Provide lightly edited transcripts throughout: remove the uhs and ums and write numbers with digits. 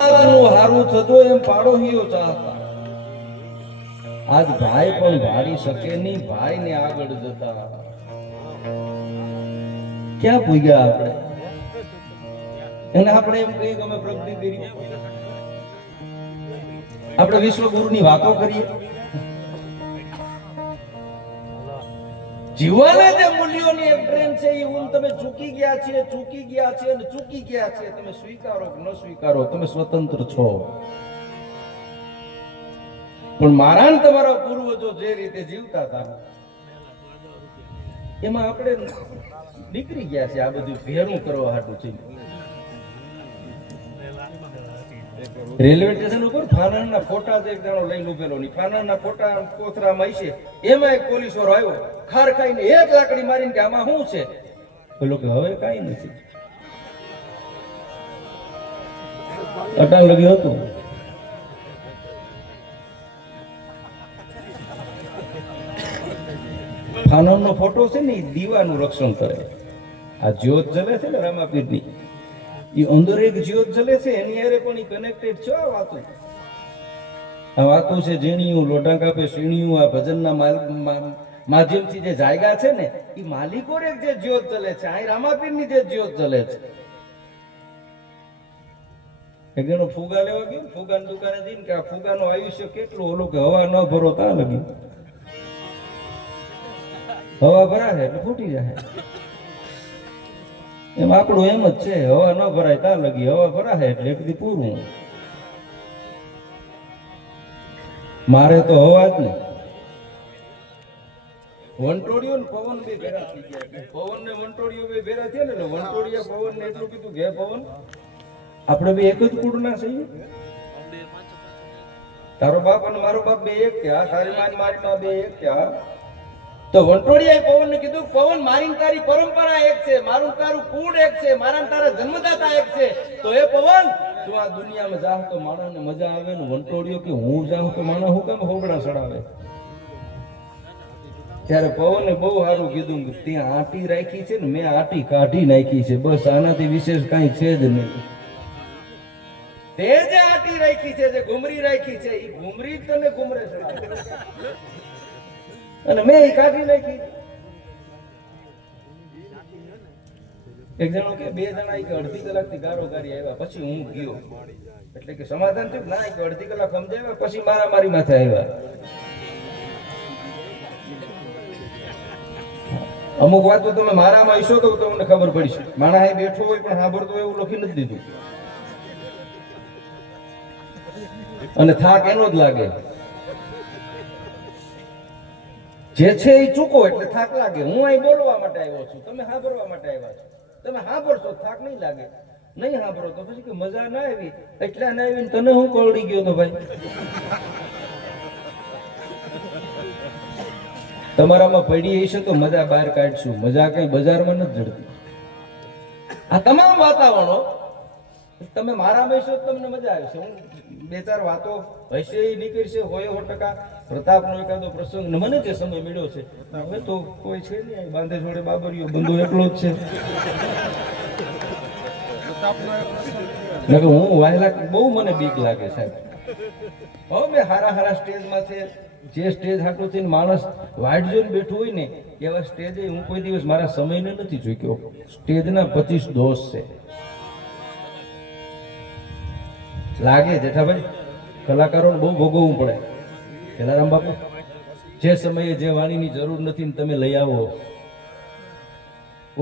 હારું થતું એમ પાડોશીઓ ચાહતા. આજ ભાઈ પણ ભાળી શકે નહીં, ભાઈ ને આગળ જતા ક્યાં પૂગ્યા આપણે? એને આપણે એમ કહીએ કે અમે પ્રગતિ કરી, આપણે વિશ્વગુરુની વાતો કરીએ. જીવવાના જે મૂલ્યોની એક ટ્રેન છે એ હું તમે ચૂકી ગયા છે, ચૂકી ગયા છે અને ચૂકી ગયા છે. તમે સ્વીકારો કે ન સ્વીકારો, તમે સ્વતંત્ર છો. પણ મારા ને તમારા પૂર્વજો જે રીતે જીવતા હતા એમાં આપણે નીકળી ગયા છે. આ બધું ભેરું કરવા હાટું છે. રેલવે સ્ટેશન ઉપર ફાનણના ફોટા એક જણો લઈને ઉભેલો ની, ફાનણના ફોટા કોથરામાં છે. એમાં એક પોલીસ વાળો આવ્યો, ખાર ખાઈને એક લાકડી મારીને કે આમાં શું છે? પેલો કે હવે કાંઈ નથી. અટાણ લગ્યું હતું. ફાનણનો ફોટો છે ને એ દીવાનું રક્ષણ કરે. આ જ્યોત જલે છે ને રામાપીરની, એ અંદર એક જ્યોત જલે છે, એની હારે પણ કનેક્ટેડ છે. આ વાતું છે ઝીણિયું લોઢા કાપે સીણિયું. આ ભજનના માધ્યમથી જે જાયગા છે ને એ માલિકો એક જે જ્યોત જલે છે, આ રામાપીરની જે જ્યોત જલે છે. એક જણો ફુગા લેવા ગયો, ફુગાની દુકાને જઈને કે આ ફુગાનું આયુષ્ય કેટલું? ઓલો કે હવા ન ભરો તા લગી, હવા ભરાશે એટલે ફૂટી જાય. એમ આપણું એમ જ છે, હવા ન ભરાય તા લગી, હવા ભરાશે એટલે એક દી પૂરું. મારે તો હવા જ ને વંટોળિયો ને પવન બે ભેરા થઈ ગયા. પવન ને વંટોળિયો બે ભેરા થયા ને એટલે વંટોળિયા પવન ને એટલું કીધું કે પવન આપણે બે એક જ કુળના છીએ. તારો બાપ અને મારો બાપ બે એક થયા, તારી માં મારી માં બે એક થયા. તો વંટોળિયાએ પવન ને કીધું પવન મારી તારી પરંપરા એક છે, મારું તારું કુળ એક છે, મારા તારા જન્મદાતા એક છે. તો એ પવન તું આ દુનિયામાં જાવ તો માણસને મજા આવે ને વંટોળિયો કે હું જાઉં તો માણસ હું કેમ હોગડા ચડાવે? ત્યારે પવને બહુ સારું કીધું કે ત્યાં આટી રાખી છે ને મેં આટી કાઢી નાખી છે, બસ આનાથી વિશેષ કઈ છે જ નહીં. તે જે આટી રાખી છે, જે ઘુમરી રાખી છે, એ ઘુમરી તને ઘુમરે ચડાવે અને મેં એ કાઢી નાખી. એક જણો કે બે જણા અડધી કલાકથી ગારો ગારી આવ્યા, પછી હું ગયો એટલે કે સમાધાન થયું ના, અડધી કલાક સમજાવ્યા પછી મારા મારી માથે આવ્યા. અમુક વાતો તમે મારામાં આવીશો તો તમને ખબર પડશે. માણસ બેઠો હોય પણ સાંભળતો હોય એવું લખી નથી દીધું. અને થાક એનો જ લાગે. જે છે એ ચૂકો એટલે થાક લાગે. હું અહીં બોલવા માટે આવ્યો છું, તમે સાંભળવા માટે આવ્યા છો. તમે સાંભળશો થાક નહીં લાગે, નહીં સાંભળો તો પછી કે મજા ના આવી એટલે ના આવી. તને હું કોરડી ગયો તો ભાઈ? તમારામાં પડી હશે તો મજા બહાર કાઢશું. મજા કઈ બજારમાં નથી જડતી. આ તમામ વાતાવરણો તમે મારામાં હશો તમને મજા આવશે. હું બે ચાર વાતો હશે એ નીકળશે 100% પ્રતાપનો એકાદો પ્રસંગ મને જે સમય મળ્યો છે. હવે તો કોઈ છે નહીં, બાંધે છોડે બાબરિયો બંધુ એકલો જ છે. હું વાયલા બહુ મને બીક લાગે સાહેબ. હવે મેં હારા સ્ટેજમાં છે, જે સ્ટેજ હાટું થઈને માણસ વાઇટ જોઈને બેઠું હોય ને એવા સ્ટેજે હું કોઈ દિવસ મારા સમયને નથી ચૂક્યો. સ્ટેજના 25 દોષ છે. લાગે જેઠાભાઈ કલાકારોને બહુ ભોગવવું પડે. જલારામ બાપુ જે સમયે જે વાણીની જરૂર નથી ને તમે લઈ આવો,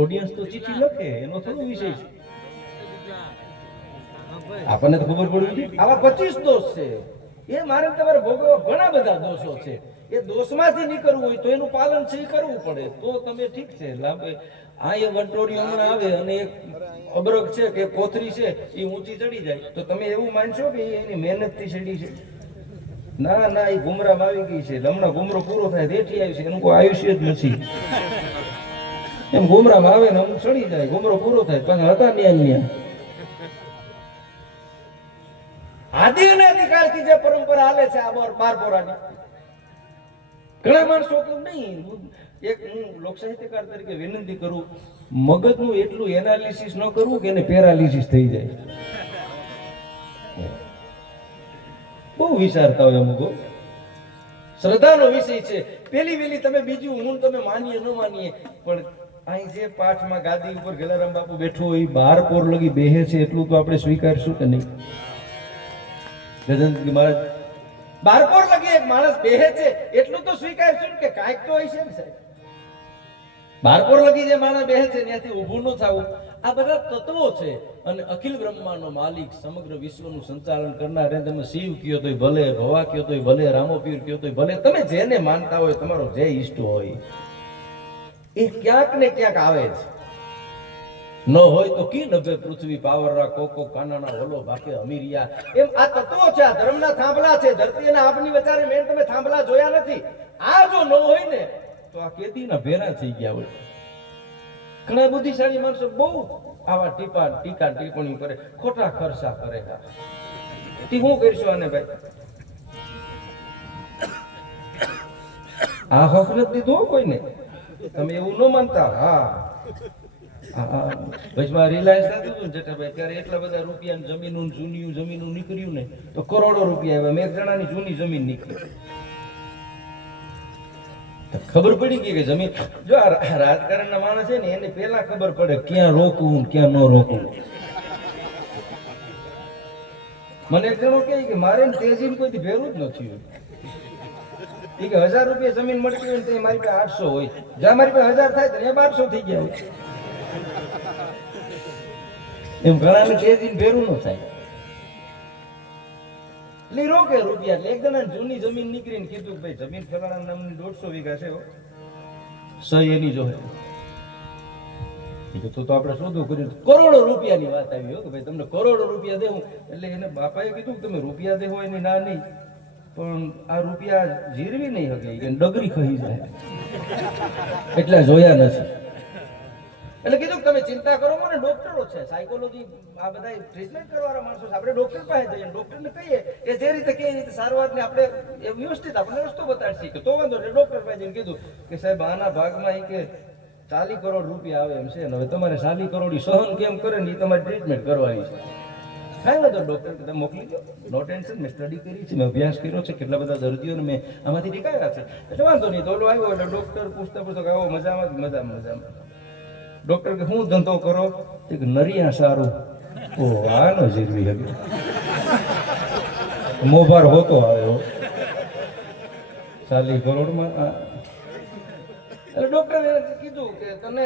ઓડિયન્સ તો ચીઠી લખે એનો થોડો વિષય છે. આપણને તો ખબર પડવી આવા 25 દોષ છે. એ મારે તમારે ભોગવવા ઘણા બધા દોષો છે. એ દોષમાંથી નીકળવું હોય તો એનું પાલન છે એ કરવું પડે તો તમે ઠીક છે. આ એ વંટોળી હમણાં આવે અને એક અબરક છે કે કોથરી છે એ ઊંચી ચડી જાય તો તમે એવું માનશો કે એની મહેનતથી ચડી છે? ના ના, એ ગુમરામાં આવી ગઈ છે. હમણાં ગુમરો પૂરો થાય રેઠી આવી છે, એનું કોઈ આયુષ્ય જ નથી. એમ ગુમરામાં આવે ને અમુક ચડી જાય, ગુમરો પૂરો થાય પણ હતા ન્યા આદિ અને અધિકારથી જે પરંપરા હાલે છે આ બારપોરાની. ઘણા માણસો કેમ નહીં, એક હું લોક સાહિત્યકાર તરીકે વિનંતી કરું, મગજનું એટલું એનાલિસિસ ન કરવું કે એને પેરાલિસિસ થઈ જાય. બહુ વિચારતા હોય અમુક શ્રદ્ધાનો વિષય છે. પેલી વેલી તમે બીજું હું તમે માનીએ ન માનીએ, પણ અહીં જે પાઠમાં ગાદી ઉપર ગેલારામ બાપુ બેઠો હોય 12 પોર લગી બેહે છે એટલું તો આપણે સ્વીકારશું કે નહીં? ગજનજી મહારાજ 12 પોર લગી એક માણસ બેહે છે એટલું તો સ્વીકારશું કે કાંઈક તો હોય છે ને સાહેબ. 12 પોર લગી જે માણસ બેહે છે ત્યાંથી ઊભું ન થવું, આ બધા તત્વો છે. અને અખિલ બ્રહ્માંડનો માલિક, સમગ્ર વિશ્વનું સંચાલન કરનાર, તમે શિવ કયો તોય ભલે, ભવા કયો તોય ભલે, રામોપીર કયો તોય ભલે, તમે જેને માનતા હોય, તમારો જે ઈષ્ટ હોય એ ક્યાંક ને ક્યાંક આવે છે. ન હોય તો કી નભે પૃથ્વી પાવરરા કોકો કાનાના ઓલો બાકે અમીરિયા. એમ આ તત્વો છે, આ ધર્મના થાંભલા છે. ધરતી અને આપની વચારે મેં તમે થાંભલા જોયા નથી. આ જો ન હોય ને તો આ કેદીના ભેરા થઈ ગયા હોય. ઘણા બુદ્ધિશાળી માણસો બહુ આવા ટીકા ટિપ્પણી કરે, ખોટા ખર્ચા કરે. તી હું કરશો આને ભાઈ? આ હક નથી દીધો કોઈને, તમે એવું ન માનતા. હા વચમાં રિલાયન્સ થતું હતું ને જટાભાઈ, ત્યારે એટલા બધા રૂપિયા જમીનું જૂનિયું નીકળ્યું ને તો કરોડો રૂપિયા આવ્યા. મેં એક જણાની જૂની જમીન નીકળી. ખબર પડી ગઈ કે જમીન, જો રાજકારણના માણસ છે ને એને પેલા ખબર પડે ક્યાં રોકવું ક્યાં ન રોકવું. મને એક જણો કહે કે મારે તેજી કોઈ ભેરું જ નથી હોય. એ કે 1000 રૂપિયા જમીન મળતી હોય ને મારી પાસે 800 હોય, જ્યાં મારી પાસે 1000 થાય તો 1200 થઈ ગયા હોય. એમ ઘણા તેજી ભેરું ન થાય એટલે રોકે રૂપિયા. એટલે એક જણા જૂની જમીન નીકળીને કીધું ભાઈ જમીન ફલાણા નામની 150 વીઘા છે, સહી એની જો તો આપણે શોધો કર્યું. કરોડો રૂપિયાની વાત આવી હો કે ભાઈ તમને કરોડો રૂપિયા દેવું. એટલે એને બાપાએ કીધું તમે રૂપિયા દેવો એની ના નહીં, પણ આ રૂપિયા જીરવી નહીં શકે, ડગરી ખાઈ જાય એટલે જોયા નથી. એટલે કીધું તમે ચિંતા કરો, મને ડોક્ટરો છે, સાયકોલોજી આ બધા ટ્રીટમેન્ટ કરવાના માણસો છે, આપણે ડોક્ટર પાસે જઈએ, ડોક્ટરને કહીએ એ જે રીતે કે રીતે સારવારને આપણે વ્યવસ્થિત આપણે રસ્તો બતાડશી કે તો વાંધો નહીં. ડોક્ટર પાસે જઈને કીધું કે સાહેબ આના ભાગમાં કે 40 કરોડ રૂપિયા આવે એમ છે ને હવે તમારે 40 કરોડ સહન કેમ કરે ને એ તમારે ટ્રીટમેન્ટ કરવાની છે. કાંઈ વાંધો ડોક્ટર તમે મોકલી દો, નો ટેન્શન, મેં સ્ટડી કરી છે, મેં અભ્યાસ કર્યો છે, કેટલા બધા દર્દીઓને મેં આમાંથી નીકાળ્યા છે, એટલે વાંધો નહીં. તો ઓલો આવ્યો એટલે ડોક્ટર પૂછતા આવો મજામાં. ડોક્ટર કે હું ધંધો કરો? નરિયા સારું. ઓ આનો જીરવી હગ્યો મોભાર હોતો આવ્યો 40 કરોડમાં. એટલે ડોક્ટરે કીધું કે તને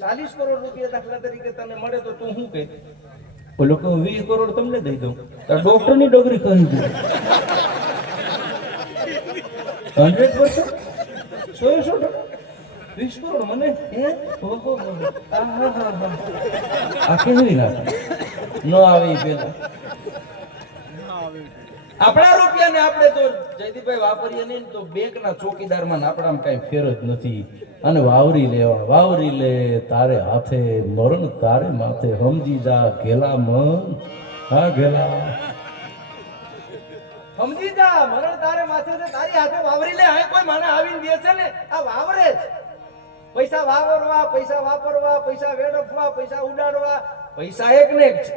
40 કરોડ રૂપિયા દાખલા તરીકે તને મળે તો તું શું કહે? બોલો કે 20 કરોડ તમને દઈ દઉં. ડોક્ટર ની ડોગરી કહી દઉં 100%, 100% 20 કરોડ મને આ કેવી ના ન આવે પેલા આપણા રૂપિયા ને આપણે તો જયદીપભાઈ વાપરીએ નહીં તો બેંકના ચોકીદારમાં આપણામાં કઈ ફેર જ નથી. અને વાવરી લે તારે હાથે મરણ તારે માથે, સમજી જા ઘેલા મન. હા ઘેલા સમજી જા મરણ તારે માથે છે, તારી હાથે વાવરી લે. આ કોઈ માને આવીને દે છે ને આ વાવરે જ. પૈસા વાવરવા, પૈસા વાપરવા, પૈસા વેડફવા, પૈસા ઉડાડવા, પૈસા એક ને એક છે.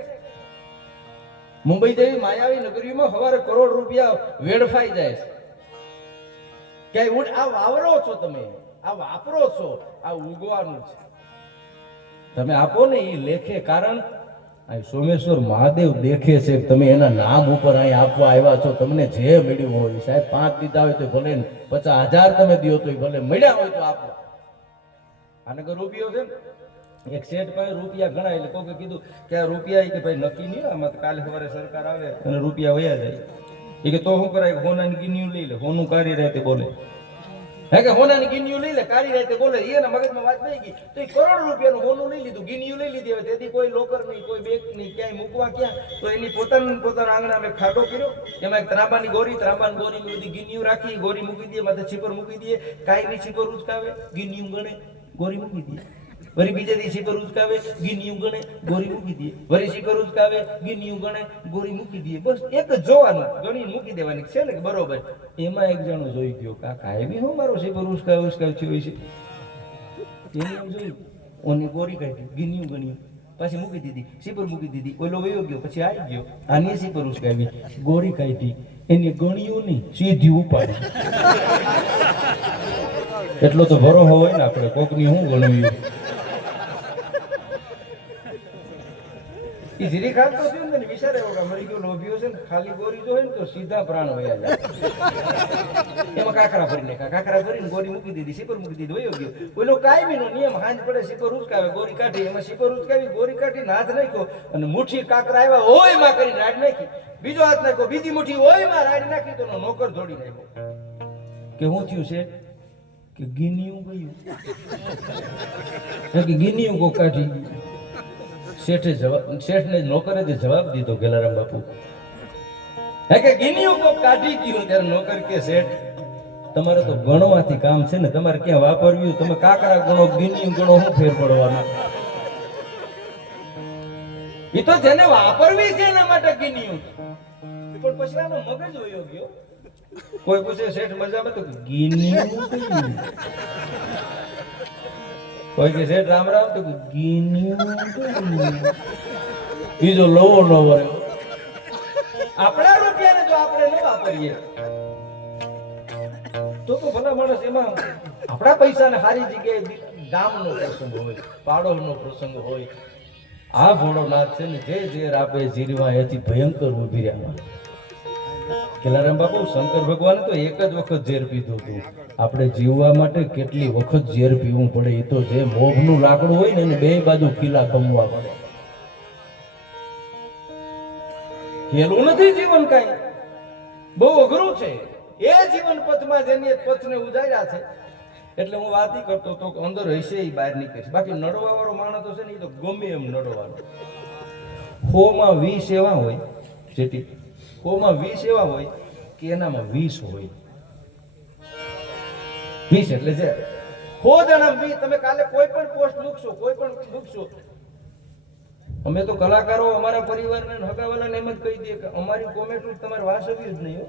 મુંબઈ જેવી માયાવી નગરીમાં સવારે કરોડ રૂપિયા વેડફાઈ જાય છે. ક્યાંય આ વાવરો છો તમે, આ વાપરો છો, આ ઉગવાનું છે. તમે આપો ને એ લેખે, કારણ સોમેશ્વર મહાદેવ દેખે છે. તમે એના નામ ઉપર અહીં આપવા આવ્યા છો. તમને જે મળ્યું હોય સાહેબ, 5 દીધા હોય તો ભલે, 50,000 તમે દો તો ભલે, મળ્યા હોય તો આપો. આને કે રૂપિયો છે ને એક શેઠ પાસે રૂપિયા ઘણા, એટલે કોકે કીધું કે આ રૂપિયા કે ભાઈ નક્કી નહીં, આમાં કાલે સવારે સરકાર આવે અને રૂપિયા વયા જાય. એ કે તો શું કરાય? હોનાની ગિન્યું લઈ લે, હોનું કારી રાતે બોલે. હે કે હોનાની ગિન્યું લઈ લે, કારી રાતે બોલે. એના મગજમાં વાત થઈ ગઈ તો એ કરોડ રૂપિયાનું હોનું લઈ લીધું, ગિન્યું લઈ લીધી. હવે તેથી કોઈ લોકર નહીં, કોઈ બેંક નહીં, ક્યાંય મૂકવા ક્યાં? તો એની પોતાના આંગણામાં ખાડો કર્યો, એમાં એક ત્રાંબાની ગોરી બધી ગિન્યું રાખી, ગોરી મૂકી દે, માથે છીપર મૂકી દે, કાંઈ છીપર ઉચકાવે, ગિન્યું ગણે, ગોરી મૂકી દે. વરી બીજે દી છીપર ઉચકાવે, ગિન્યું ગણે, ગોરી મૂકી દે. વરી છીપર ઉચકાવે, ગિન્યું ગણે, ગોરી મૂકી દે. બસ એક જ જોવાનું, ગણી મૂકી દેવાની છે ને બરોબર. એમાં એક જણો જોઈ ગયો કાકા એવી હું મારો છીપર ઉચકાવ થયો છે. એને એમ જોયું, ઓની ગોરી કાઢી, ગિન્યું ગણ્યું, પછી મૂકી દીધી, સીપર મૂકી દીધી, ઓલો વયો ગયો, પછી આવી ગયો, આની સીપર ઉસકાવી, ગોરી કાઢી, એની ગણ્યું નહીં, સીધી ઉપાડી. એટલો તો ભરોસો હોય ને આપણે, કોકની હું ગણવ્યું. ઈ જીરી ખાતો થયું ને, વિચારે મરી ગયો લોભીઓ છે ને, ખાલી ગોરી જો હોય ને તો સીધા પ્રાણ વયા જાય. એમાં કાકરા ભરી નાખ્યા, કાકરા ભરીને ગોરી મૂકી દીધી, સીપર મૂકી દીધી, વયો ગયો. ઓલો કાયમીનો નિયમ, હાંજ પડે સીપર ઉચકાવે, ગોરી કાઢી, એમાં સીપર ઉચકાવી, ગોરી કાઢીને હાથ નાખ્યો અને મુઠ્ઠી કાકરા આવ્યા ઓય માં કરીને રાડ નાખી, બીજો હાથ નાખ્યો, બીજી મુઠ્ઠી ઓય માં રાડ નાખી, તો નોકર દોડી નાખ્યો. કે શું થયું છે? કે ગીનિયું ગયું, કે ગીનિયું કો કાઢી. શેઠને નોકરે જે જવાબ દીધો ગેલારામ બાપુ, હે કે ગીનિયું કો કાઢી ગયું. ત્યારે નોકર કે શેઠ તમારે તો ગણવાથી કામ છે ને, તમારે ક્યાં વાપરવી, તમે કાકરા ગણો, ગીનિયું ગણો, શું ફેર પડવાનો? એ તો જેને વાપરવી છે એના માટે ગીનિયું. પણ પછી આનો મગજ વયો ગયો. કોઈ પૂછે શેઠ મજામાં, તો ગીનિયું કયું? કોઈ કે શેઠ રામ રામ, તો ગીનિયું કયું? બીજો લોવો ન વળે. આપણા રૂપિયાને જો આપણે ન વાપરીએ તો ભલા માણસ એમાં આપણા પૈસાને સારી જગ્યાએ ગામનો પ્રસંગ હોય, પાડોનો પ્રસંગ હોય, આ ભોળોનાથ છે ને જે ઝેર આપે જીરવા એથી ભયંકર ઉભી રહ્યા. ગેલારામ બાપુ શંકર ભગવાન તો એક જ વખત ઝેર પીધું હતું. આપણે જીવવા માટે કેટલી વખત ઝેર પીવું પડે, એ તો જે મોભનું લાકડું હોય ને એને બે બાજુ ખીલા કમવા પડે. ખેલું નથી જીવન, કાંઈ બહુ અઘરું છે. એ જીવન પથમાં જેની પથને ઉજાડ્યા છે એટલે હું વાત કરતો તો અંદર હશે એ બહાર નીકળે. બાકી નડવા વાળો માણસ તો છે ને, એ તો ગમે એમ નડવાનો. 100 માં 20 એવા હોય, જેથી 100 માં 20 એવા હોય કે એનામાં 20 હોય. 20 એટલે છે 100 જણા 20. તમે કાલે કોઈ પણ પોસ્ટ મૂકશો, કોઈ પણ મૂકશો, અમે તો કલાકારો અમારા પરિવારને હગાવાલાને એમ જ કહી દઈએ કે અમારી કોમેન્ટ તમારે વાસવી જ નહીં.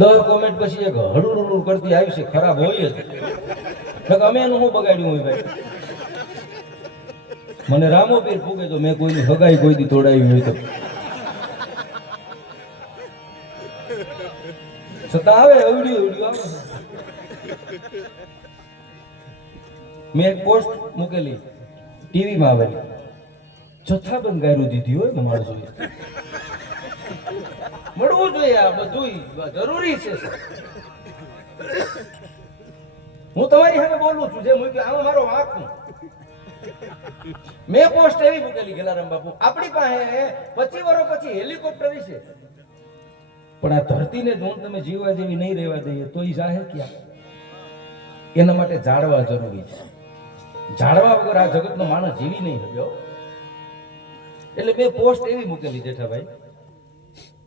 10 કોમેન્ટ પછી એક હડુડુડું કરતી આવી છે, ખરાબ હોય જ. અમે એનું શું બગાડ્યું હોય ભાઈ? મને રામો પીર ફૂગે તો મેં કોઈની હગાઈ કોઈ દી તોડાવી હોય તો છતાં આવે અવડ્યું આવે. મેં એક પોસ્ટ મૂકેલી ટીવીમાં આવેલી, જથ્થાબંધ ગાયરું દીધી હોય ને માણસો મળવું જોઈએ. આ બધું જરૂરી છે. હું તમારી સામે બોલું છું, જે મૂક્યું આમાં મારો વાંક નહીં. મેં પોસ્ટ એવી મૂકેલી ગેલારામ બાપુ, આપણી પાસે 25 વર્ષ પછી હેલિકોપ્ટર છે, પણ આ ધરતીને જો તમે જીવવા જેવી નહીં રહેવા દઈએ તો એ જાહે ક્યાં? એના માટે જાળવા જરૂરી છે. જાળવા વગર આ જગતનો માણસ જીવી નહીં શક્યો. એટલે મેં પોસ્ટ એવી મૂકેલી જેઠાભાઈ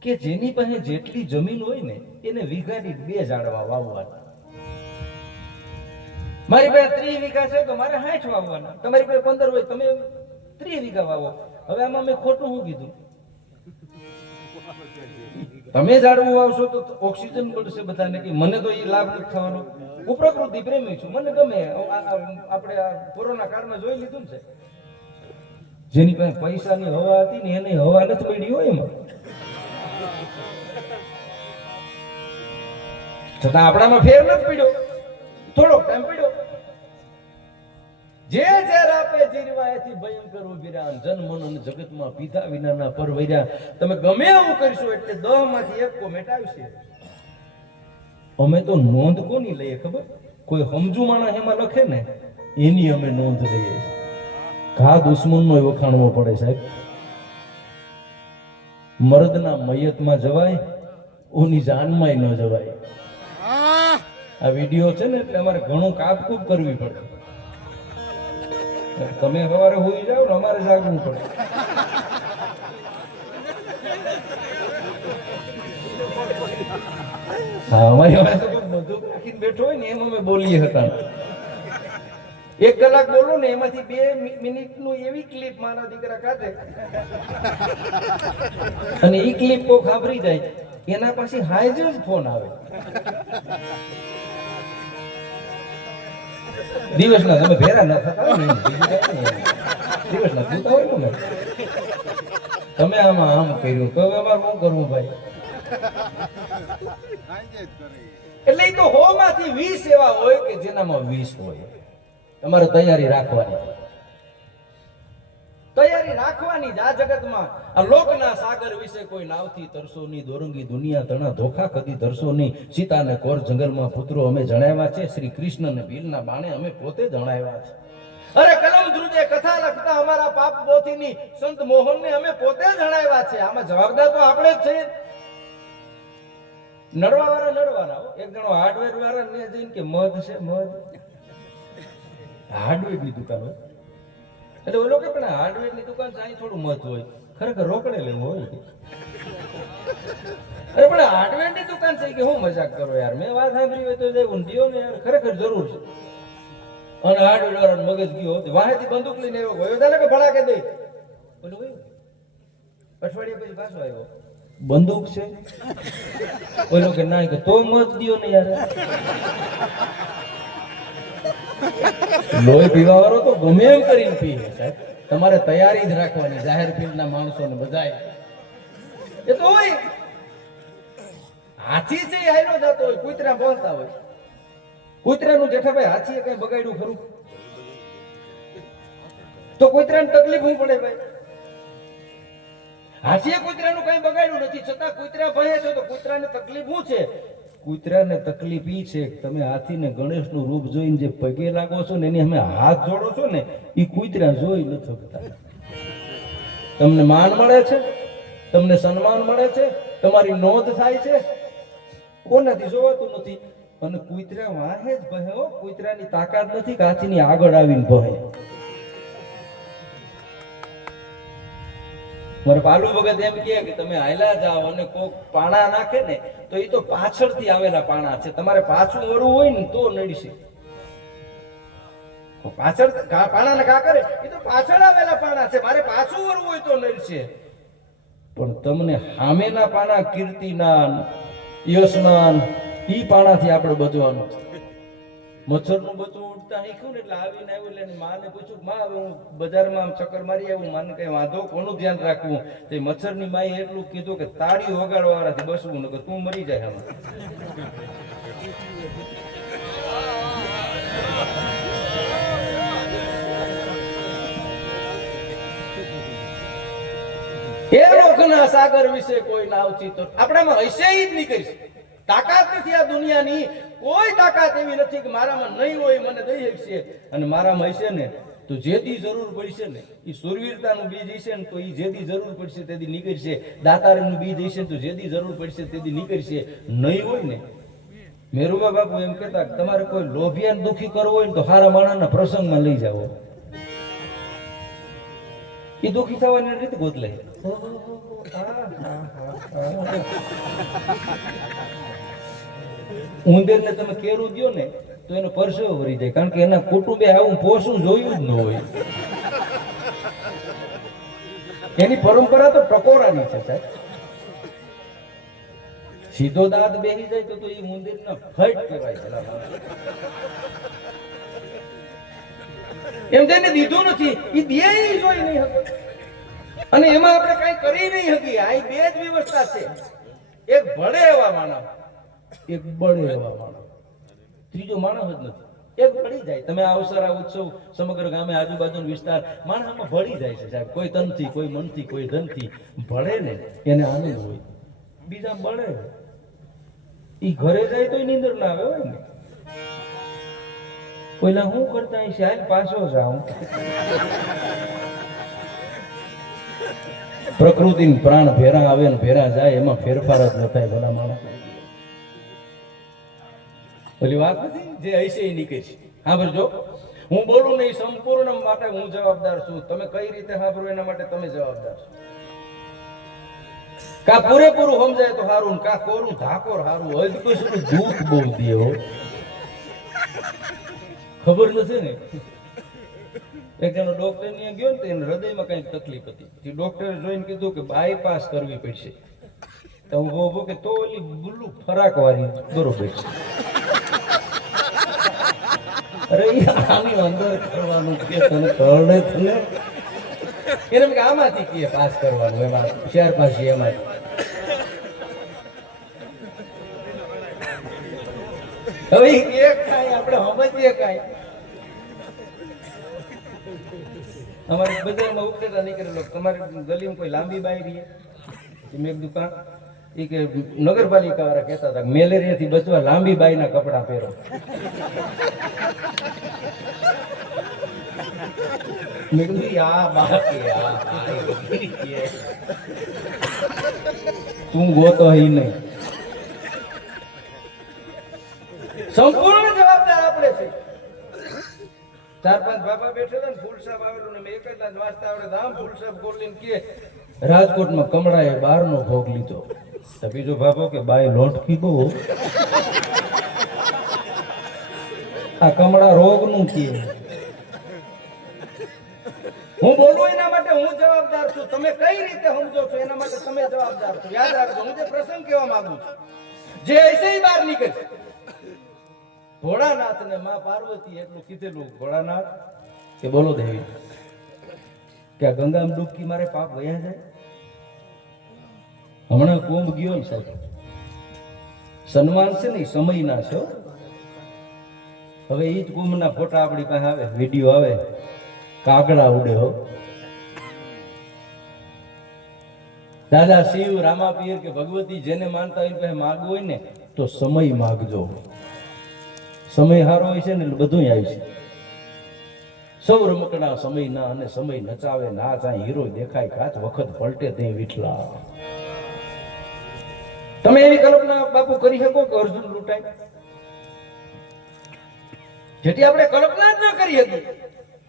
કે જેની પાસે જેટલી જમીન હોય ને એને વીઘાની 2 ઝાડવા વાવવાના. મારી પાસે 30 વીઘા છે તો મારે 60 વાવવાના. તમારી પાસે 15 હોય તમે 30 વીઘા વાવો. હવે આમાં મેં ખોટું શું કીધું? તમે ઝાડવું વાવશો તો ઓક્સિજન મળશે બધાને, કે મને તો એ લાભ નથી થવાનો. હું પ્રકૃતિ પ્રેમી છું, મને ગમે. આપણે આ કોરોના કાળમાં જોઈ લીધું છે, જેની પાસે પૈસાની હવા હતી ને એને હવા નથી મળી હોય એમાં, છતાં આપણામાં ફેર નથી પડ્યો, થોડોક ટાઈમ પડ્યો. જે ઝેર આપે જીરવાયથી ભયંકર ઉભીરાન, જન મન જગતમાં પીધા વિનાના પરવૈરા. તમે ગમે એવું કરશો એટલે 10 માંથી 1 કોમેન્ટ આવશે. અમે તો નોંધ કોની લઈએ ખબર? કોઈ સમજુ માણસ એમાં લખે ને એની અમે નોંધ લઈએ. ઘા દુશ્મનનો વખાણવો પડે સાહેબ. મર્દના મયતમાં જવાય, ઓની જાનમાં ન જવાય. આ વિડીયો છે ને એટલે અમારે ઘણું કાપકૂપ કરવી પડે. તમે સવારે હોઈ જાવ ને અમારે જાગવું પડે. હા, અમારી વાત બધું રાખીને બેઠો હોય ને એમ અમે બોલીએ હતા. 1 કલાક બોલો ને એમાંથી 2 મિનિટનું એવી ક્લિપ મારા દીકરા કાઢે અને એ ક્લિપ કોક સાંભળી જાય એના પછી હાઈજ જ ફોન આવે. દિવસના તમે ભેરા ન થતા હોય ને, દિવસના થતા હોય ને તમે આમાં આમ કર્યું તો હવે અમારે શું કરવું ભાઈ? એટલે એ તો 100 માંથી 20 એવા હોય કે જેનામાં 20 હોય. તમારે તૈયારી રાખવાની, તૈયારી રાખવાની. આ જગતમાં આ લોકના સાગર વિશે કોઈ નાવથી તરસો નહીં, દોરંગી દુનિયા તણા ધોખા કદી ધરસો નહીં. સીતાને કોર જંગલમાં પુત્રો અમે જણાવ્યા છે, શ્રી કૃષ્ણને ભીલના બાણે અમે પોતે જણાવ્યા છે. અરે કલમ ધ્રુજે કથા લખતા અમારા પાપ પોથીની સંત મોહનને અમે પોતે જણાવ્યા છે. આમાં જવાબદાર તો આપણે જ છીએ. નડવા વાળા નડવાના. એક જણો હાર્ડવેર વાળા ને જઈને કે મધ છે, મધ હાર્ડવેર ની દુકાન હોય એટલે ઓલો કે પણ હાર્ડવેર ની દુકાન સાઈ થોડું મત હોય, ખરેખર રોકડે લેવું હોય. અરે પણ હાર્ડવેર ની દુકાન છે કે હું મજાક કરો યાર, મેં વાત સાંભળી હોય તો ઊંધિયો ને યાર ખરેખર જરૂર છે. અને હાર્ડવેર વાળાનો મગજ ગયો વાહેથી બંદૂક લઈને આવ્યો, ગયો તાલે કે ભડા કે દે બોલો ભાઈ. અઠવાડિયા પછી પાછો આવ્યો, બંદૂક છે? ઓલો કે ના, કે તો મત દિયો ને યાર. લોહી પીવા વાળો તો ગમે એમ કરીને પીએ સાહેબ. તમારે તૈયારી જ રાખવાની. જાહેર ફિલ્ડના માણસોને બધાય એ તો હોય. હાથી છે હાઈલો જતો હોય, કૂતરા બોલતા હોય. કૂતરાનું જેઠાભાઈ હાથીએ કઈ બગાડ્યું ખરું? તો કૂતરાને તકલીફ શું પડે ભાઈ? હાથીએ કૂતરાનું કઈ બગાડ્યું નથી, છતાં કૂતરા ભય છે. તો કૂતરાને તકલીફ શું છે? કૂતરાને તકલીફ ઈ છે કે તમે હાથીને ગણેશનું રૂપ જોઈને જે પગે લાગો છો ને, એની અમે હાથ જોડો છો ને, એ કૂતરા જોઈ નથી શકતા. તમને માન મળે છે, તમને સન્માન મળે છે, તમારી નોંધ થાય છે, કોનાથી જોવાતું નથી. અને કૂતરા વાહે જ ભહે હો. કૂતરાની તાકાત નથી કે હાથીની આગળ આવીને ભહે. મારે પાલુ ભગત એમ કહે કે તમે હાલ્યા જાઓ અને કોક પાણા નાખે ને તો એ તો પાછળથી આવેલા પાણા છે. તમારે પાછું વળવું હોય ને તો નડશે. પાછળ પાણાને કા કરે, એ તો પાછળ આવેલા પાણા છે. મારે પાછું વળવું હોય તો નડશે. પણ તમને સામેના પાણા, કીર્તિના, યશના, ઈ પાણાથી આપણે બચવાનું છે. મચ્છરનું બચવું ઉડતા શીખ્યું ને એટલે આવીને આવ્યું એટલે માને પૂછ્યું, માં હવે હું બજારમાં ચક્કર મારી આવું, માને કઈ વાંધો, કોનું ધ્યાન રાખવું? તો મચ્છરની માએ એટલું કીધું કે તાળી વગાડવા વાળાથી બસવું ન, તું મરી જાય. આમાં એ લોકના સાગર વિશે કોઈ નાવથી તો આપણામાં હશે જ નહીં કરી. તાકાત નથી આ દુનિયાની, કોઈ તાકાત એવી નથી કે મારામાં નહીં હોય મને દઈ શકશે. અને મારામાં હશે ને તો જેથી જરૂર પડશે ને, એ સુરવીરતાનું બીજ હશે ને તો એ જેથી જરૂર પડશે તેથી નીકળશે. દાતારીનું બીજ હશે તો જેથી જરૂર પડશે તેથી નીકળશે. નહીં હોય ને, મેરુબા બાપુ એમ કહેતા તમારે કોઈ લોભિયાને દુખી કરવો હોય ને તો હારા માણસના પ્રસંગમાં લઈ જાઓ, એ દુખી થવાની રીત ગોતલે. ઉંદરને તમે કેરું દો ને તો એનો પરસેવો ભરી જાય, કારણ કે એના કુટુંબે આવું પોષું જોયું જ ન હોય. એની પરંપરા તો ટકોરાની છે સાહેબ. સીધો દાંત બેસી જાય તો એ ઉંદરના ફટ કહેવાય છે. એમ જેને દીધું નથી એ દે જોઈ નહીં શકે. અને એમાં આપણે કઈ કરી નહીં શકીએ. આ બે જ વ્યવસ્થા છે, એક ભળે એવા માણસ, એક બળે એવા માણસ, ત્રીજો માણસ જ નથી. એક ભળી જાય. તમે અવસરા ઉત્સવ સમગ્ર ગામે આજુબાજુનો વિસ્તાર માણસમાં ભળી જાય છે સાહેબ. કોઈ તનથી, કોઈ મનથી, કોઈ ધનથી ભળે ને એને આનંદ હોય. બીજા બળે ઈ ઘરે જાય તો નીંદર ના આવે હોય ને. કોઈલા હું કરતા હશે, હાલ પાછો જાઉં. પ્રકૃતિ પ્રાણ ભેરા આવે ને ભેરા જાય, એમાં ફેરફાર જ ન થાય. ભલા માણસ ઓલી વાત નથી, જે હશે એ નીકળશે. સાંભળજો, હું બોલું નહીં સંપૂર્ણ માટે હું જવાબદાર છું. તમે કઈ રીતે સાંભળો એના માટે તમે જવાબદાર છો. કા પૂરેપૂરું સમજાય તો સારું, કા કોરું ધાકોર સારું. હોય તો કોઈ શું દુઃખ બહુ દેવો ખબર નથી ને. એક જણો ડોક્ટર ને ગયો ને તો એને હૃદયમાં કઈક તકલીફ હતી. ડોક્ટરે જોઈને કીધું કે બાયપાસ કરવી પડશે. તો ઉભો કે તો ઓલી બુલ્લુ ફરાક વાળી બરોબર છે. અરે આની અંદર કરવાનું કે તને કરડે તને એને કે આમાંથી કે પાસ કરવાનું એમાં શેર પાછી એમાંથી હવે એક કાંઈ આપણે સમજીએ કાંઈ અમારે બજારમાં ઉપલેટા નીકળેલો તમારી ગલીમાં કોઈ લાંબી બાઈ રહી મેં દુકાન એ કે નગરપાલિકા વાળા કહેતા હતા મેલેરિયા થી બચવા લાંબી બાઈના કપડા પહેરો મેં કીધું આ બાકી તું ગોતો હી નહીં સંપૂર્ણ જવાબદાર આપણે છે 4-5 બાબા બેઠેલા ને ફૂલ સાહેબ આવેલું ને મેં એક જ વાંચતા આવડે આમ ફૂલ સાહેબ બોલીને કે રાજકોટમાં કમળાએ 12 નો ભોગ લીધો તો બીજો બાબો કે બાય લોટકી બહુ આ કમળા રોગ નું કે હું બોલું એના માટે હું જવાબદાર છું તમે કઈ રીતે સમજો છો એના માટે તમે જવાબદાર છો યાદ રાખજો હું જે પ્રસંગ કહેવા માંગુ છું જે એસે બહાર નીકળે ભોળાનાથ ને માં પાર્વતી એટલું કીધેલું ભોળાનાથ કે બોલો દેવી કે આ ગંગામાં ડૂબકી મારે પાપ વયા જાય હમણાં કુંભ ગયો ને સાહેબ સન્માન છે ને સમયના છે હવે એ જ કુંભના ફોટા આપણી પાસે આવે વિડીયો આવે કાગડા ઉડે હો દાદા શિવ રામાપીર કે ભગવતી જેને માનતા હોય પાસે માગવું હોય ને તો સમય માગજો સમય હારો હોય છે ને એટલે બધું આવી છે સૌ રમકડા સમય ના અને સમય નચાવે ના ચાહે હીરો દેખાય કાચ વખત પલટે તે વિઠલા તમે એવી કલ્પના બાપુ કરી શકો કે અર્જુન લૂંટાય જેથી આપણે કલ્પના જ ન કરી હતી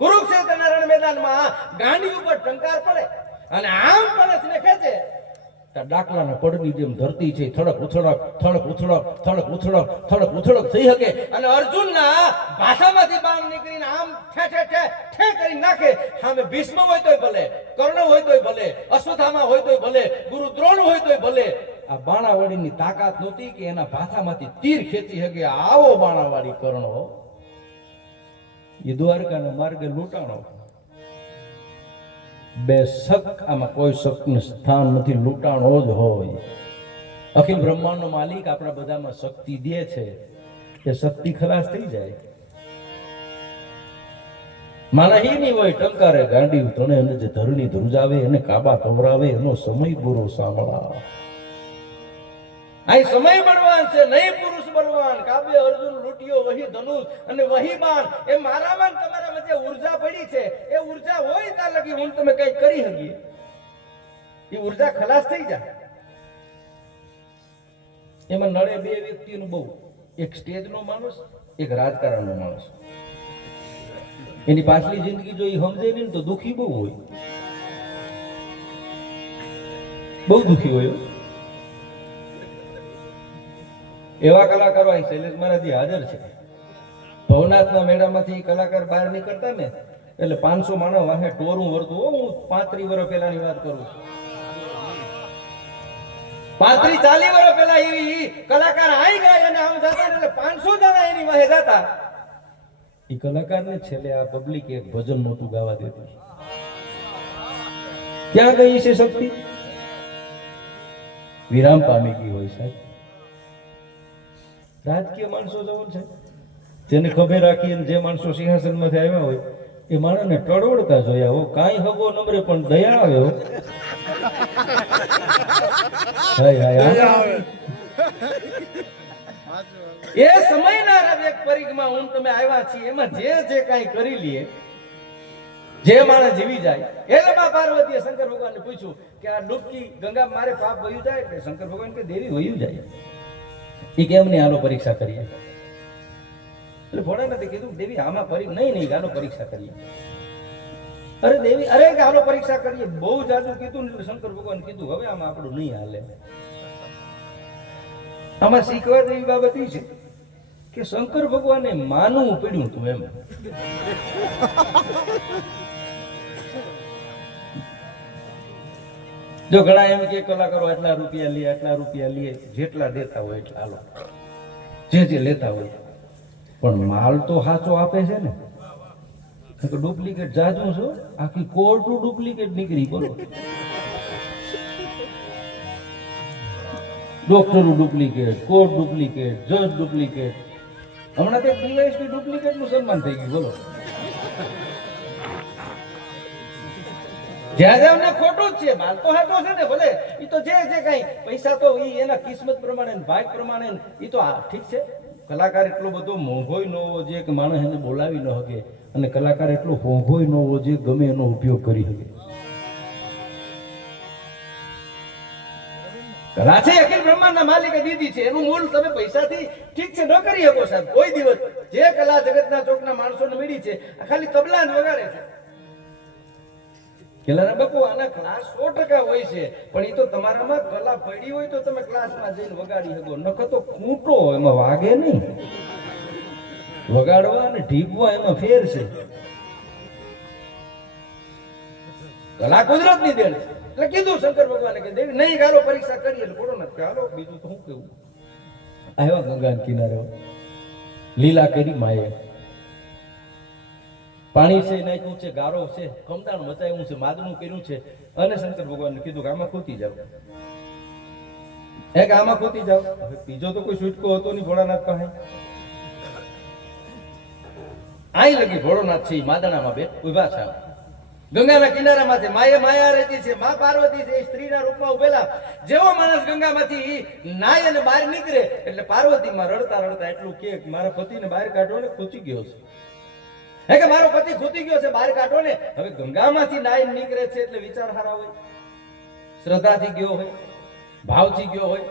કુરુક્ષેત્રના રણ મેદાનમાં ગાંડી ઉપર ટંકાર પડે અને આમ પણસને ખેંચે ડાકલાના પડની જેમ ધરતી છે થડક ઉથડક થડક ઉથડક થડક ઉથડક થડક ઉથડક થઈ શકે અને અર્જુનના ભાષામાંથી બાણ નીકળીને આમ ઠે ઠે ઠે ઠે કરી નાખે સામે ભીષ્મ હોય તોય ભલે કર્ણ હોય તોય ભલે અશ્વત્થામા હોય તોય ભલે ગુરુ દ્રોણ હોય તોય ભલે આ બાણાવાડીની તાકાત નહોતી કે એના ભાષામાંથી તીર ખેંચી શકે આવો બાણાવાડી કર્ણો એ દ્વારકાના માર્ગે લૂંટાણો બે શક આમાં કોઈ શકનું સ્થાન નથી લૂંટાણો જ હોય અખિલ બ્રહ્માંડનો માલિક આપણા બધામાં શક્તિ દે છે એ શક્તિ ખલાસ થઈ જાય મારા હી નહીં હોય ટંકારે ગાંડી તને એને જે ધરણી ધ્રુજાવે એને કાબા કવરાવે એનો સમય પૂરો સાંભળા આ સમય બળવાન છે નહીં પુરુષ બળવાન કાબે અર્જુન લૂંટ્યો વહી ધનુષ અને વહી બાણ એ મારામાં તમારા વચ્ચે ઉર્જા પડી છે એ ઉર્જા હોય ત્યાં લગી હું તમે કઈ કરી શકીએ એ ઉર્જા ખલાસ થઈ જાય એમાં નડે બે વ્યક્તિનું બહુ એક સ્ટેજનો માણસ એક રાજકારણનો માણસ એની પાછલી જિંદગી જો એ સમજે નહીં તો દુખી બહુ હોય બહુ દુખી હોય એવા કલાકારો અહીં શૈલેષ મહારાજ હાજર છે ભવનાથના મેળામાંથી કલાકાર બહાર નીકળતા ને એટલે 500 માણસ વાહે ટોરું વળતું હું 35 વર્ષ પહેલાની વાત કરું 35-40 વર્ષ પહેલા એવી કલાકાર આવી ગયા અને આમ જતા એટલે 500 જણા એની વાહે જતા એ કલાકારને છેલ્લે આ પબ્લિક એક ભજન નહોતું ગાવા દેતું ક્યાં ગઈ છે શક્તિ વિરામ પામી ગઈ હોય સાહેબ રાજકીય માણસો જવું છે જેને ખબર રાખી જે માણસો સિંહાસન માંથી આવ્યા હોય એ માણસને ટળવડતા જોયા હો કાંઈ હગો નમરે પણ દયા આવે હો એ સમયના એક પરિઘમાં હું તમે આવ્યા છીએ એમાં જે કાંઈ કરી લઈએ જે માણસ જીવી જાય એટલે માં પાર્વતીએ શંકર ભગવાનને પૂછ્યું કે આ ડૂબકી ગંગા મારે પાપ વયું જાય એટલે શંકર ભગવાન કે દેવી વયું જાય એ કેમ નહીં હાલો પરીક્ષા કરીએ એટલે ભોળાનાથે કીધું દેવી આમાં નહીં હાલો પરીક્ષા કરીએ અરે દેવી અરે હાલો પરીક્ષા કરીએ બહુ જાજુ કીધું એટલે શંકર ભગવાન કીધું હવે આમાં આપણું નહીં હાલે આમાં શીખવા જેવી બાબત એ છે કે શંકર ભગવાને માનવું પડ્યું તું એમ જો ઘણા એમ કે કલાકારો આટલા રૂપિયા લે જેટલા દેતા હોય એટલા હાલો જે લેતા હોય પણ માલ તો સાચો આપે છે ને. ડુપ્લિકેટ જાજુ છો, આખી કોર્ટનું ડુપ્લિકેટ નીકળી. બોલો, ડોક્ટરનું ડુપ્લિકેટ, કોર્ટ ડુપ્લિકેટ, જજ ડુપ્લિકેટ. હમણાં તે ડીવાયએસપી ડુપ્લિકેટ નું સન્માન થઈ ગયું. બોલો, જ્યાં જ્યાં અમને ખોટું જ છે. માલ તો સાચો છે ને, ભલે એ તો જે કઈ પૈસા તો એના કિસ્મત પ્રમાણે ભાગ પ્રમાણે એ તો ઠીક છે. કલાકાર એટલો બધો મોંઘોય ન હોવો જોઈએ કે માણસ એને બોલાવી ન શકે, અને કલાકાર એટલો હોંઘોય ન હોવો જોઈએ ગમે એનો ઉપયોગ કરી શકે. કલા છે અખિલ બ્રહ્માંડના માલિકે દીધી છે, એનું મૂળ તમે પૈસાથી ઠીક છે ન કરી શકો સાહેબ. કોઈ દિવસ જે કલા જગતના ચોકના માણસોને મળી છે આ ખાલી તબલા જ વગાડે છે. કેલાના બાપુ આના ક્લાસ 100% હોય છે, પણ એ તો તમારામાં કલા પડી હોય તો તમે ક્લાસમાં જઈને વગાડી શકો, નકર તો ખૂંટો એમાં વાગે નહીં. વગાડવા અને ઢીપવા એમાં ફેર છે. કલા કુદરતની દેણ છે. એટલે કીધું શંકર ભગવાને કે દેવી નહીં ગાલો પરીક્ષા કરી એટલે થોડો નથી હાલો, બીજું તો શું કેવું. આવ્યા ગંગા કિનારે, લીલા કરી માએ પાણી છે નાખ્યું છે, ગારો છે, કમદાણ મચાવ્યું છે, માદનું કર્યું છે, અને શંકર ભગવાનને કીધું કે આમાં ખોતી જાવ. એક આમાં ખોતી જાવ. હવે બીજો તો કોઈ છૂટકો હતો નહીં ભોળાનાથ પાસે. આઈ લગી ભોળોનાથ છે માદણામાં બે ઉભા છે. ગંગાના કિનારામાંથી માએ માયા રહેતી છે, માં પાર્વતી છે, સ્ત્રીના રૂપમાં ઉભેલા. જેવો માણસ ગંગામાંથી નાય અને બહાર નીકળે એટલે પાર્વતીમાં રડતા રડતા એટલું કે મારા પતિને બહાર કાઢો ને, ખૂચી ગયો છે. હે કે મારો પતિ ખૂટી ગયો છે, બહાર કાઢો ને. હવે ગંગામાંથી નાય નીકળે છે એટલે વિચાર હારા હોય, શ્રદ્ધાથી ગયો હોય, ભાવથી ગયો હોય,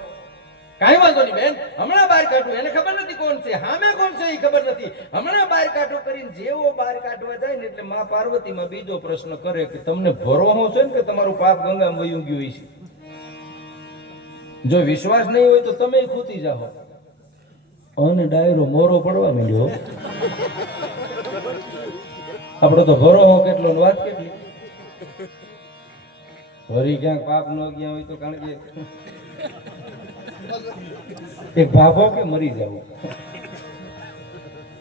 કાંઈ વાંધો નહીં બેન, હમણાં બહાર કાઢું. એને ખબર નથી કોણ છે, હામે કોણ છે એ ખબર નથી. હમણાં બહાર કાઢું કરીને જેવો બહાર કાઢવા જાય ને એટલે માં પાર્વતીમાં બીજો પ્રશ્ન કરે કે તમને ભરોસો છે ને કે તમારું પાપ ગંગામાં વયું ગયું છે? જો વિશ્વાસ નહીં હોય તો તમે ખૂતી જાઓ. અને ડાયરો મોરો પડવા માંડ્યો. આપણો તો ભરોસો કેટલો ને વાત કેટલી. વરી ક્યાંક પાપ ન ગયા હોય તો, કારણ કે એક ભાભો કે મરી જાવ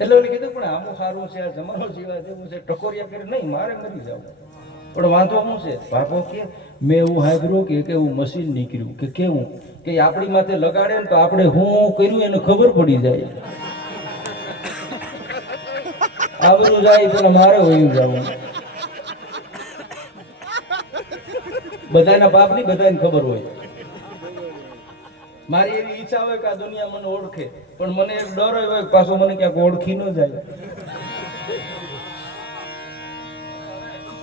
એટલે ઓલે કીધું પણ આમું સારું છે, આ જમાનો જીવા જેવું છે, ટકોરિયા કરે નહીં, મારે મરી જાવ. પણ વાંધો શું છે? ભાભો કે મેં એવું સાંભળ્યું કે એવું મશીન નીકળ્યું કે કેવું કે આપણી માથે લગાડે ને તો આપણે હું કર્યું એને ખબર પડી જાય. આવરું જાય પેલા મારે વયું જવું. બધાના પાપ ની બધાને ખબર હોય. મારી એવી ઈચ્છા હોય કે આ દુનિયા મને ઓળખે, પણ મને એક ડર હોય પાછો મને ક્યાંક ઓળખી ન જાય.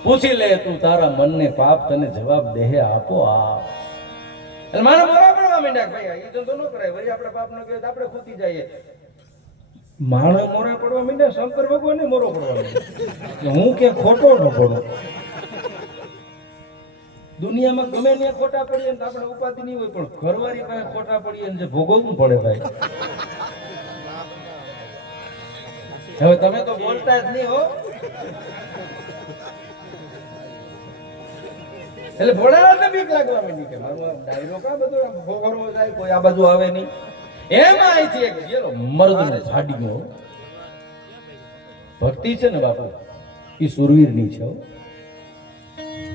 પૂછી લે તું તારા મનને પાપ, તને જવાબ દેહે આપો આપ. એટલે મારે મોરા પડવા માંડ્યા ભાઈ, એ ધંધો ન કરાય. વળી આપણે પાપ ન કહેવાય તો આપણે ખૂતી જઈએ. માણસ મોરા પડવા માંડ્યા, શંકર ભગવાન મોરો પડવા માંડ્યા. હું કે ખોટો ન પડો. દુનિયામાં ગમે ત્યાં ખોટા પડીએ ને આપણે ઉપાધિ નહીં હોય, પણ ઘરવાળી પાસે ખોટા પડીએ ને જે ભોગવવું પડે ભાઈ. હવે તમે તો બોલતા જ નહીં હો. એટલે ભોળાનાથને બીક લાગવા માંડી કે મારું ડાયરો કા બધો ભોગવવો જાય, કોઈ આ બાજુ આવે નહીં. એમાં અહીંથી એક ગયેલો મર્દને છાડીયો. ભક્તિ છે ને બાપુ, એ સુરવીરની છે.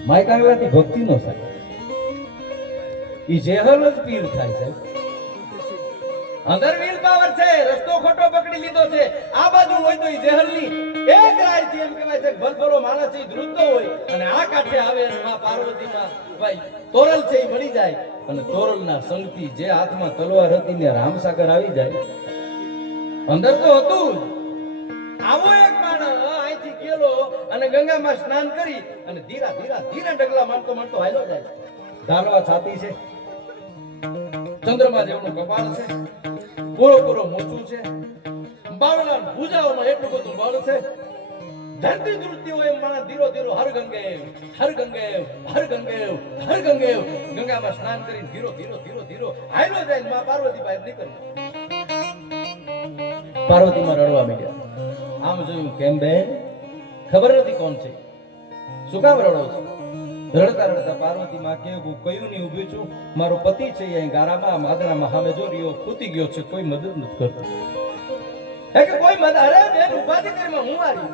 માય કાંગલાથી ભક્તિ નો થાય, ઈ જેહલ જ પીર થાય છે. અંદર વિલ પાવર છે, રસ્તો ખોટો પકડી લીધો છે. આ બાજુ હોય તો ઈ જેહલની એક રાય થી એમ કહેવાય છે ભલભલો માણસ ઈ ધ્રુજતો હોય, અને આ કાંઠે આવે અને માં પાર્વતીમાં ભાઈ તોરલ છે ઈ મળી જાય, અને તોરલના સંગથી જે હાથમાં તલવાર હતી ને રામસાગર આવી જાય. અંદર તો હતું આવો એક માણસ અહીંથી ગયેલો અને ગંગામાં સ્નાન કરી અને ધીરા ધીરા ધીરા ડગલા મારતો મારતો હાલ્યો જાય. ધારવા છાતી છે, ચંદ્રમા જેવનું કપાળ છે, પૂરો પૂરો મોચું છે, બાવળા ભુજાઓમાં એટલું બધું બળ છે. ધરતી ધ્રુજતી હોય એમ માણસ ધીરો ધીરો હર ગંગેવ હર ગંગેવ હર ગંગેવ હર ગંગેવ ગંગામાં સ્નાન કરી ધીરો ધીરો ધીરો ધીરો હાલ્યો જાય. માં પાર્વતી બહાર નીકળી. પાર્વતીમાં રડવા માંડ્યા. આમ જોયું કેમ બેન, ખબર નથી કોણ છે, શું કામ રડો છો? રડતા રડતા પાર્વતીમાં કે હું કયું નહીં ઊભી છું, મારો પતિ છે અહીં ગારામાં માદણામાં સામે જો રહ્યો, ખૂતી ગયો છે, કોઈ મદદ નથી કરતો. હે કે કોઈ મત અરે બેન ઉપાધિ કરીમાં હું હાર્યો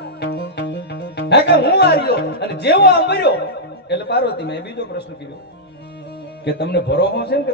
હે કે હું હાર્યો અને જેવો આમ મર્યો એટલે પાર્વતી મેં બીજો પ્રશ્ન કર્યો કે તમને ભરોસો છે ને કે